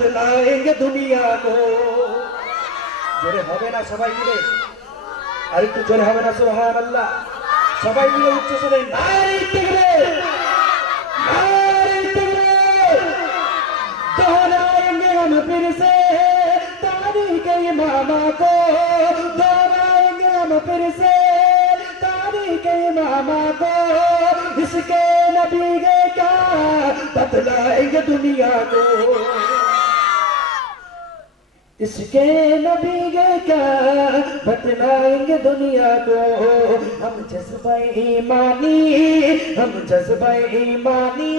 बतलाएंगे दुनिया को। जोरे হবে না সবাই মিলে, আর একটু জোরে হবে না সুবহানাল্লাহ? সবাই মিলে উচ্চ স্বরে নারে তাকবীর, नारे तकबीर। दोहराएंगे हम फिर से तारीख इमामा को, दोहराएंगे हम फिर से तारीख इमामा को। इसके नबी के क्या बतलाएंगे दुनिया को, इसके नबी के क्या बतलाएंगे दुनिया को। हम जज्बा ईमानी, हम जज्बा ईमानी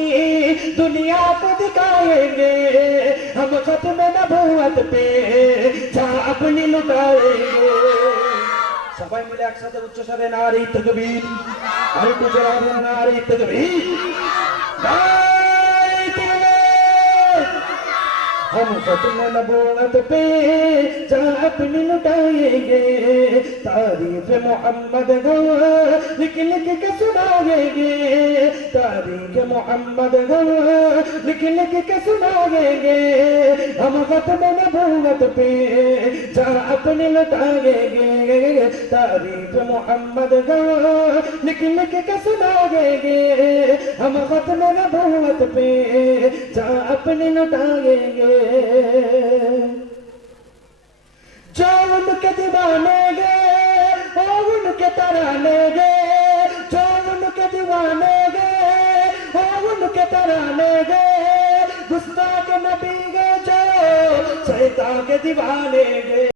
दुनिया को दिखाएंगे। हम खत्म नबूवत पे जहाँ अपनी लुटाएंगे। सबाई मिले একসাথে উচ্চ স্বরে নারে তাকবীর, আর একটু জোরে হবে নারে তাকবীর, নারে তাকবীর। हम खत्म नबूवत पे जहाँ अपनी लुटाएंगे। तारीफ मोहम्मद गवा लिख लिख के सुनाएंगे, तारीख मोहम्मद गवा लिख लिख के सुनाएंगे। हम खत्म नबूवत पे जहाँ अपनी लुटाएंगे। तारीफ मोहम्मद गवा लिख लिख के सुनाएंगे। हम खत्म नबूवत पे जहाँ अपनी लुटाएंगे। जो उनके दीवाने गए वो उनके तराने गए, जो उनके दीवाने गए वो उनके तराने गए। गुस्ताख नबी गए जो शैतान के दीवाने गए।